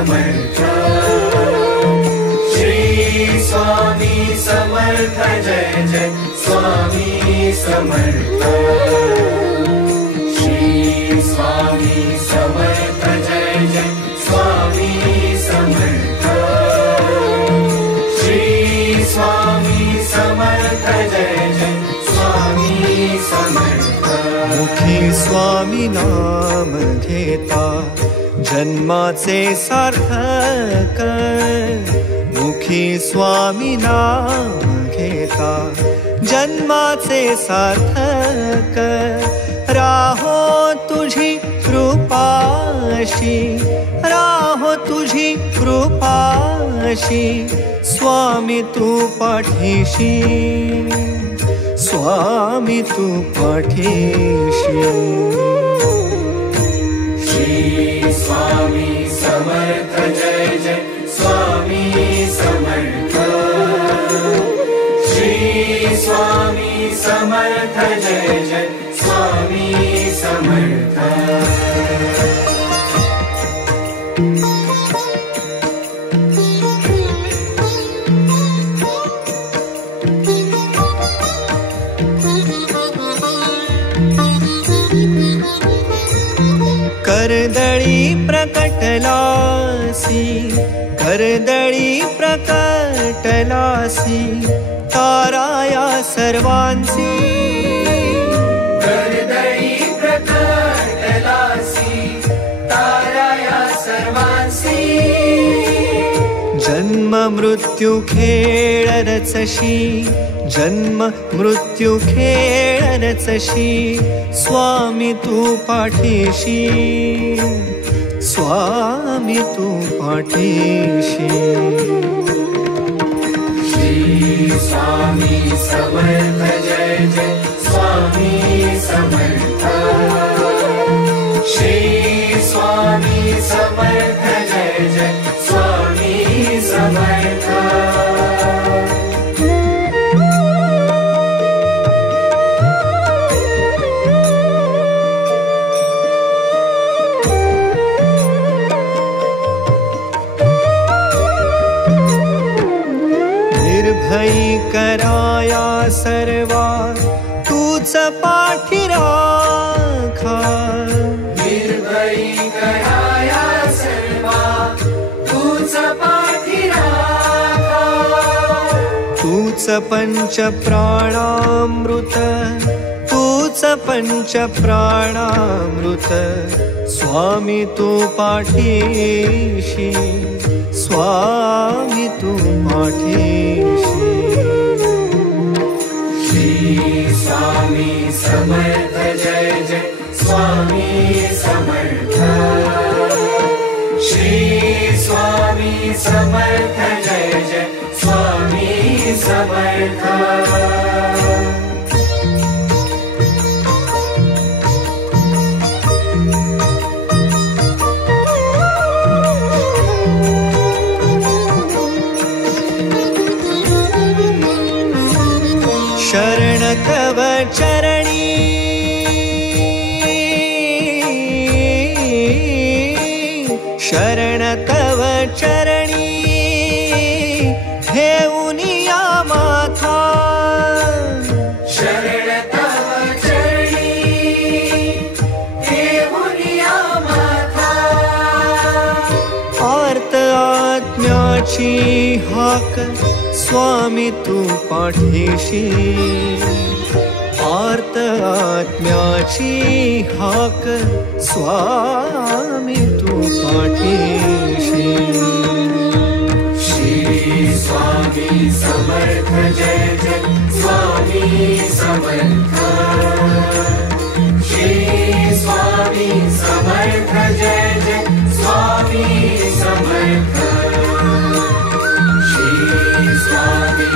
समर्थ। श्री स्वामी समर्थ जय जय स्वामी समर्थ। श्री स्वामी समर्थ जय जय स्वामी समर्थ। श्री स्वामी समर्थ जय जय स्वामी समर्थ। मुखी स्वामी नाम घेता जन्माचे सार्थक। मुखी स्वामी नाम घेता जन्माचे सार्थक। राहो तुझी कृपाशी, राहो तुझी कृपाशी, स्वामी तू पाठीशी, स्वामी तू पाठीशी। श्री स्वामी समर्थ जय जय स्वामी समर्थ। श्री स्वामी समर्थ जय जय स्वामी समर्थ। कर्दळी प्रकटलासी, कर्दळी प्रकटलासी, ताराया सर्वांसी। कर्दळी प्रकटलासी, ताराया सर्वांसी। जन्म मृत्यू खेळ रचशी, जन्म मृत्यू खेळ रचशी, स्वामी तू पाठीशी, स्वामी तू पाठीशी। श्री स्वामी समर्थ जय जय स्वामी समर्थ। श्री स्वामी समर्थ जय जय स्वामी समर्थ। निर्भयी कराया सर्वा तूच पाठी राखा। निर्भयी कराया सर्वा तूच पाठी राखा। तूच पंच प्राणामृत, तूच पंच प्राणामृत, स्वामी तू पाठीशी, स्वामी तू पाठीशी। श्री स्वामी समर्थ जय जय स्वामी समर्थ। श्री स्वामी समर्थ जय जय स्वामी समर्थ। शरण तव चरणी, शरण तव चरणी, हेऊनिया माथा। शरण तव चरणी, हेऊनिया माथा। आर्त आत्म्याची हाक, स्वामी तू पाठीशी, आर्त आत्म्याची हाक, स्वामी तू पाठीशी। श्री स्वामी समर्थ जय जय स्वामी समर्थ। श्री स्वामी समर्थ जय जय स्वामी समर्थ। श्री स्वामी